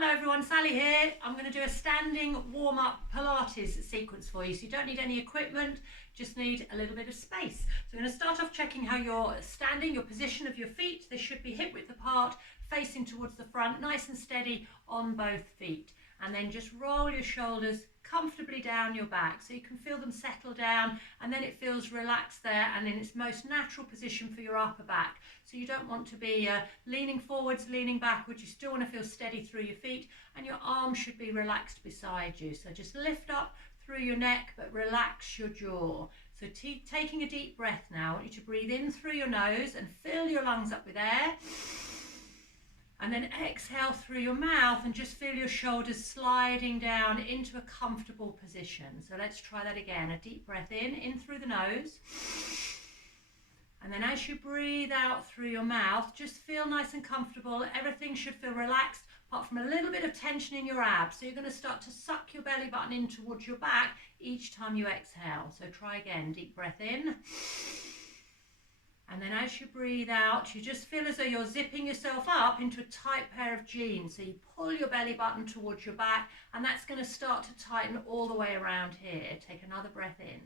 Hello everyone, Sally here. I'm going to do a standing warm-up Pilates sequence for you. So you don't need any equipment, just need a little bit of space. So we're going to start off checking how you're standing, your position of your feet. They should be hip width apart, facing towards the front, nice and steady on both feet. And then just roll your shoulders comfortably down your back so you can feel them settle down, and then it feels relaxed there and in its most natural position for your upper back. So you don't want to be leaning forwards, leaning backwards. You still want to feel steady through your feet, and your arms should be relaxed beside you. So just lift up through your neck but relax your jaw. So taking a deep breath now, I want you to breathe in through your nose and fill your lungs up with air. And then exhale through your mouth and just feel your shoulders sliding down into a comfortable position. So let's try that again. A deep breath in through the nose. And then as you breathe out through your mouth, just feel nice and comfortable. Everything should feel relaxed, apart from a little bit of tension in your abs. So you're going to start to suck your belly button in towards your back each time you exhale. So try again. Deep breath in. And then as you breathe out, you just feel as though you're zipping yourself up into a tight pair of jeans. So you pull your belly button towards your back, and that's going to start to tighten all the way around here. Take another breath in.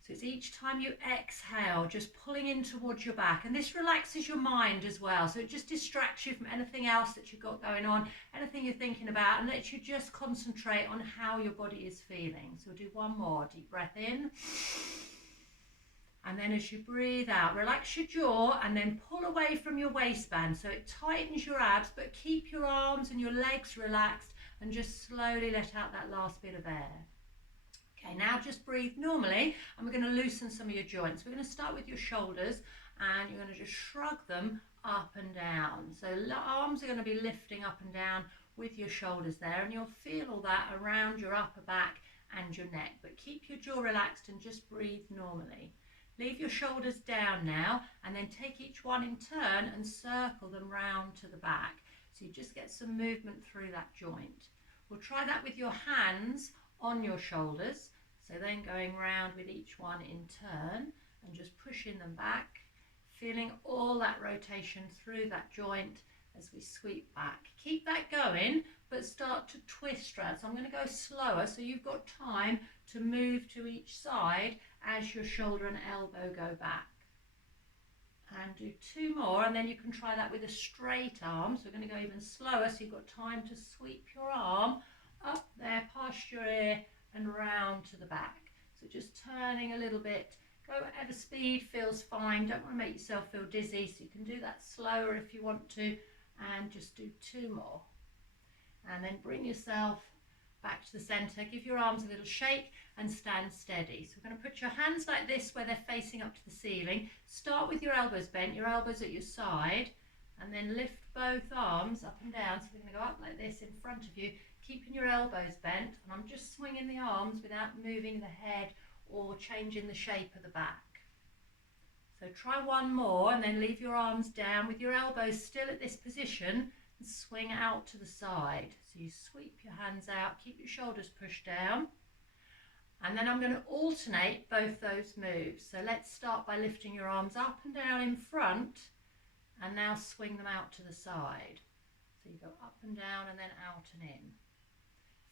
So it's each time you exhale, just pulling in towards your back. And this relaxes your mind as well. So it just distracts you from anything else that you've got going on, anything you're thinking about, and lets you just concentrate on how your body is feeling. So we'll do one more. Deep breath in. And then as you breathe out, relax your jaw and then pull away from your waistband so it tightens your abs, but keep your arms and your legs relaxed and just slowly let out that last bit of air. Okay, now just breathe normally, and we're going to loosen some of your joints. We're going to start with your shoulders, and you're going to just shrug them up and down. So arms are going to be lifting up and down with your shoulders there, and you'll feel all that around your upper back and your neck. But keep your jaw relaxed and just breathe normally. Leave your shoulders down now, and then take each one in turn and circle them round to the back. So you just get some movement through that joint. We'll try that with your hands on your shoulders. So then going round with each one in turn and just pushing them back, feeling all that rotation through that joint as we sweep back. Keep that going, but start to twist round. So I'm going to go slower so you've got time to move to each side as your shoulder and elbow go back. And do two more, and then you can try that with a straight arm. So we're going to go even slower so you've got time to sweep your arm up there past your ear and round to the back. So just turning a little bit. Go whatever speed feels fine. Don't want to make yourself feel dizzy, so you can do that slower if you want to, and just do two more. And then bring yourself back to the center. Give your arms a little shake and stand steady. So we're going to put your hands like this where they're facing up to the ceiling. Start with your elbows bent, your elbows at your side, and then lift both arms up and down. So we're going to go up like this in front of you, keeping your elbows bent, and I'm just swinging the arms without moving the head or changing the shape of the back. So try one more, and then leave your arms down with your elbows still at this position and swing out to the side. So you sweep your hands out, keep your shoulders pushed down, and then I'm going to alternate both those moves. So let's start by lifting your arms up and down in front, and now swing them out to the side. So you go up and down and then out and in.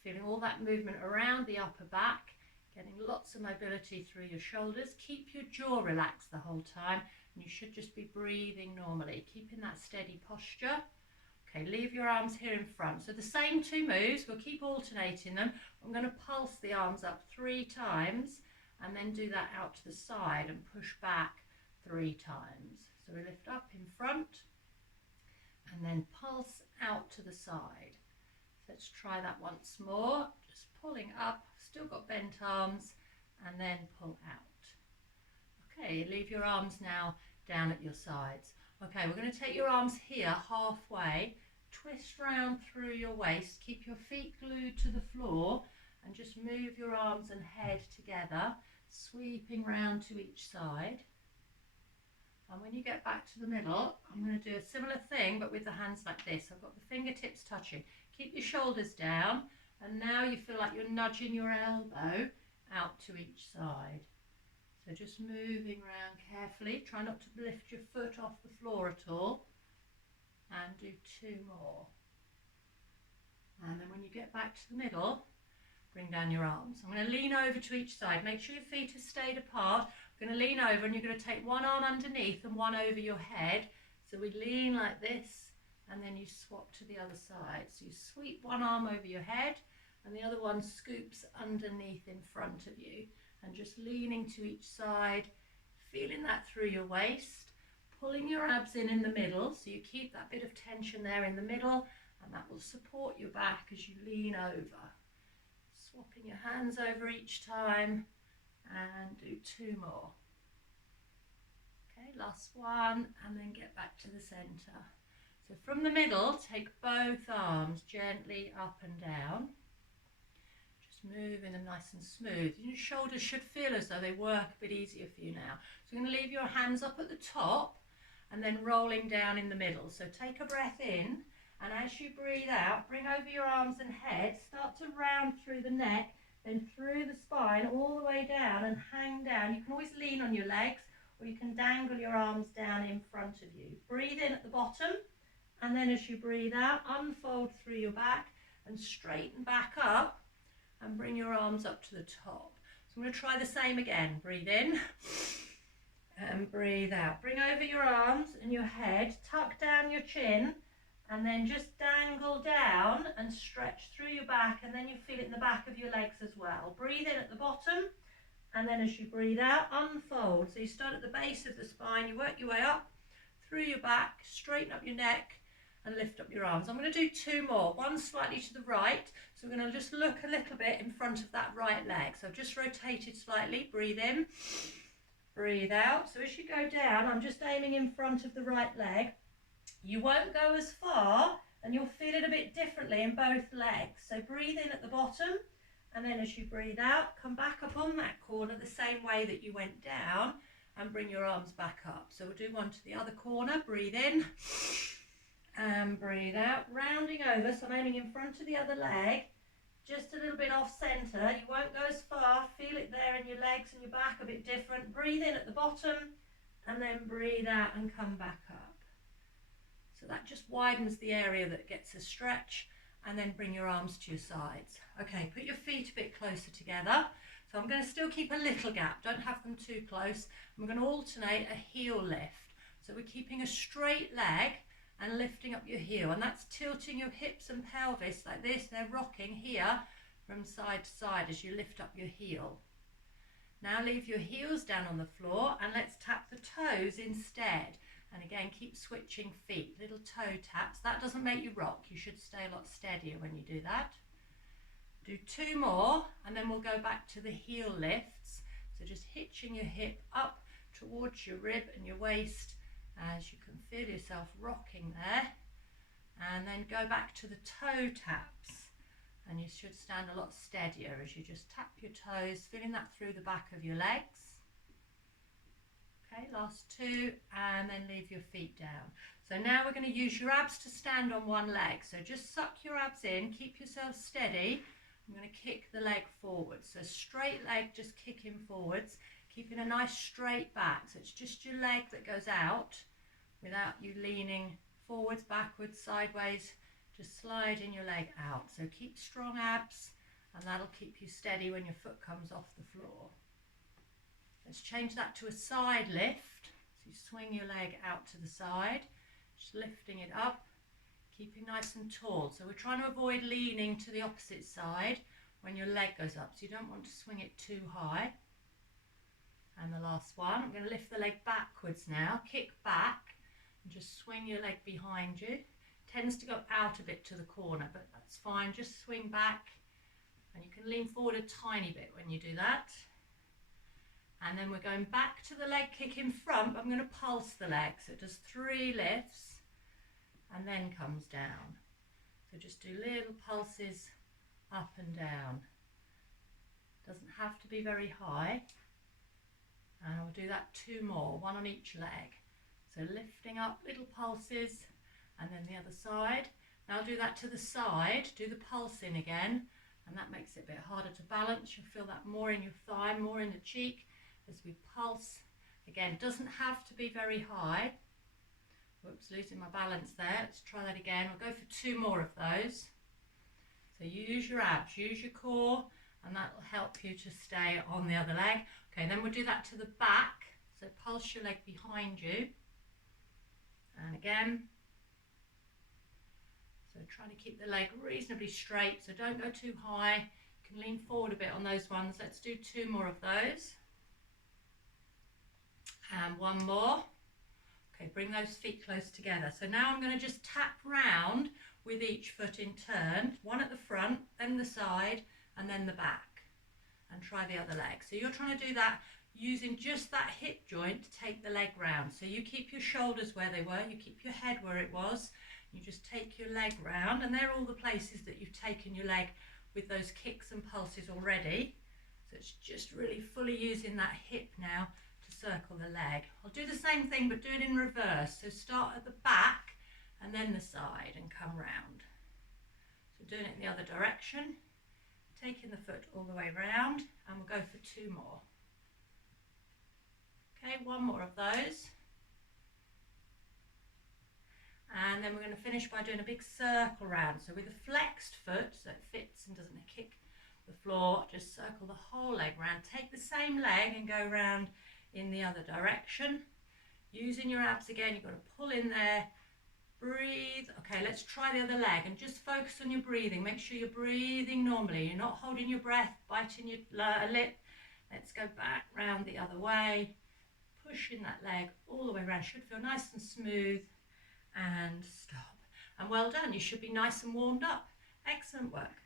Feeling all that movement around the upper back, getting lots of mobility through your shoulders. Keep your jaw relaxed the whole time, and you should just be breathing normally, keeping that steady posture. Okay, leave your arms here in front. So the same two moves, we'll keep alternating them. I'm going to pulse the arms up 3 times, and then do that out to the side and push back 3 times. So we lift up in front, and then pulse out to the side. Let's try that once more. Just pulling up, still got bent arms, and then pull out. Okay, leave your arms now down at your sides. Okay, we're going to take your arms here halfway, twist round through your waist, keep your feet glued to the floor, and just move your arms and head together, sweeping round to each side. And when you get back to the middle, I'm going to do a similar thing, but with the hands like this. I've got the fingertips touching. Keep your shoulders down, and now you feel like you're nudging your elbow out to each side. So just moving around carefully. Try not to lift your foot off the floor at all. And do 2 more. And then when you get back to the middle, bring down your arms. I'm going to lean over to each side. Make sure your feet have stayed apart. I'm going to lean over and you're going to take one arm underneath and one over your head. So we lean like this and then you swap to the other side. So you sweep one arm over your head and the other one scoops underneath in front of you. And just leaning to each side, feeling that through your waist, pulling your abs in the middle. So you keep that bit of tension there in the middle and that will support your back as you lean over. Swapping your hands over each time and do 2 more. Okay, last one and then get back to the center. So from the middle, take both arms gently up and down. Just moving them nice and smooth. Your shoulders should feel as though they work a bit easier for you now. So you're going to leave your hands up at the top and then rolling down in the middle. So take a breath in. And as you breathe out, bring over your arms and head, start to round through the neck, then through the spine, all the way down and hang down. You can always lean on your legs or you can dangle your arms down in front of you. Breathe in at the bottom and then as you breathe out, unfold through your back and straighten back up and bring your arms up to the top. So I'm going to try the same again. Breathe in and breathe out. Bring over your arms and your head, tuck down your chin, and then just dangle down and stretch through your back and then you feel it in the back of your legs as well. Breathe in at the bottom and then as you breathe out, unfold. So you start at the base of the spine, you work your way up through your back, straighten up your neck and lift up your arms. I'm going to do 2 more, one slightly to the right. So we're going to just look a little bit in front of that right leg. So I've just rotated slightly, breathe in, breathe out. So as you go down, I'm just aiming in front of the right leg. You won't go as far and you'll feel it a bit differently in both legs. So breathe in at the bottom and then as you breathe out, come back up on that corner the same way that you went down and bring your arms back up. So we'll do one to the other corner, breathe in and breathe out, rounding over. So I'm aiming in front of the other leg, just a little bit off center. You won't go as far, feel it there in your legs and your back a bit different. Breathe in at the bottom and then breathe out and come back up. So that just widens the area that gets a stretch and then bring your arms to your sides. Okay, put your feet a bit closer together. So I'm going to still keep a little gap, don't have them too close. I'm going to alternate a heel lift. So we're keeping a straight leg and lifting up your heel and that's tilting your hips and pelvis like this. They're rocking here from side to side as you lift up your heel. Now leave your heels down on the floor and let's tap the toes instead. And again, keep switching feet, little toe taps. That doesn't make you rock. You should stay a lot steadier when you do that. Do 2 more and then we'll go back to the heel lifts. So just hitching your hip up towards your rib and your waist as you can feel yourself rocking there. And then go back to the toe taps. And you should stand a lot steadier as you just tap your toes, feeling that through the back of your legs. Okay, last 2 and then leave your feet down. So now we're going to use your abs to stand on one leg. So just suck your abs in, keep yourself steady. I'm going to kick the leg forwards. So straight leg, just kicking forwards, keeping a nice straight back. So it's just your leg that goes out without you leaning forwards, backwards, sideways. Just sliding your leg out. So keep strong abs and that'll keep you steady when your foot comes off the floor. Let's change that to a side lift. So you swing your leg out to the side, just lifting it up, keeping nice and tall. So we're trying to avoid leaning to the opposite side when your leg goes up. So you don't want to swing it too high. And the last one, I'm going to lift the leg backwards now, kick back and just swing your leg behind you. Tends to go out a bit to the corner, but that's fine. Just swing back and you can lean forward a tiny bit when you do that. And then we're going back to the leg kick in front. I'm going to pulse the leg. So it does 3 lifts and then comes down. So just do little pulses up and down. Doesn't have to be very high. And we'll do that 2 more, 1 on each leg. So lifting up little pulses and then the other side. Now I'll do that to the side, do the pulse in again. And that makes it a bit harder to balance. You'll feel that more in your thigh, more in the cheek. As we pulse, again, doesn't have to be very high. Whoops, losing my balance there. Let's try that again. We'll go for 2 more of those. So use your abs, use your core, and that will help you to stay on the other leg. Okay, then we'll do that to the back. So pulse your leg behind you. And again. So trying to keep the leg reasonably straight, so don't go too high. You can lean forward a bit on those ones. Let's do 2 more of those. And 1 more. Okay, bring those feet close together. So now I'm going to just tap round with each foot in turn. One at the front, then the side, and then the back. And try the other leg. So you're trying to do that using just that hip joint to take the leg round. So you keep your shoulders where they were, you keep your head where it was. You just take your leg round, and they're all the places that you've taken your leg with those kicks and pulses already. So it's just really fully using that hip now to circle the leg. I'll do the same thing, but do it in reverse. So start at the back and then the side and come round. So doing it in the other direction, taking the foot all the way round, and we'll go for 2 more. Okay, 1 more of those. And then we're going to finish by doing a big circle round. So with a flexed foot, so it fits and doesn't kick the floor, just circle the whole leg round. Take the same leg and go round in the other direction. Using your abs again, you've got to pull in there, breathe. Okay, let's try the other leg and just focus on your breathing. Make sure you're breathing normally. You're not holding your breath, biting your lip. Let's go back round the other way. Pushing that leg all the way around. Should feel nice and smooth. And stop. And well done. You should be nice and warmed up. Excellent work.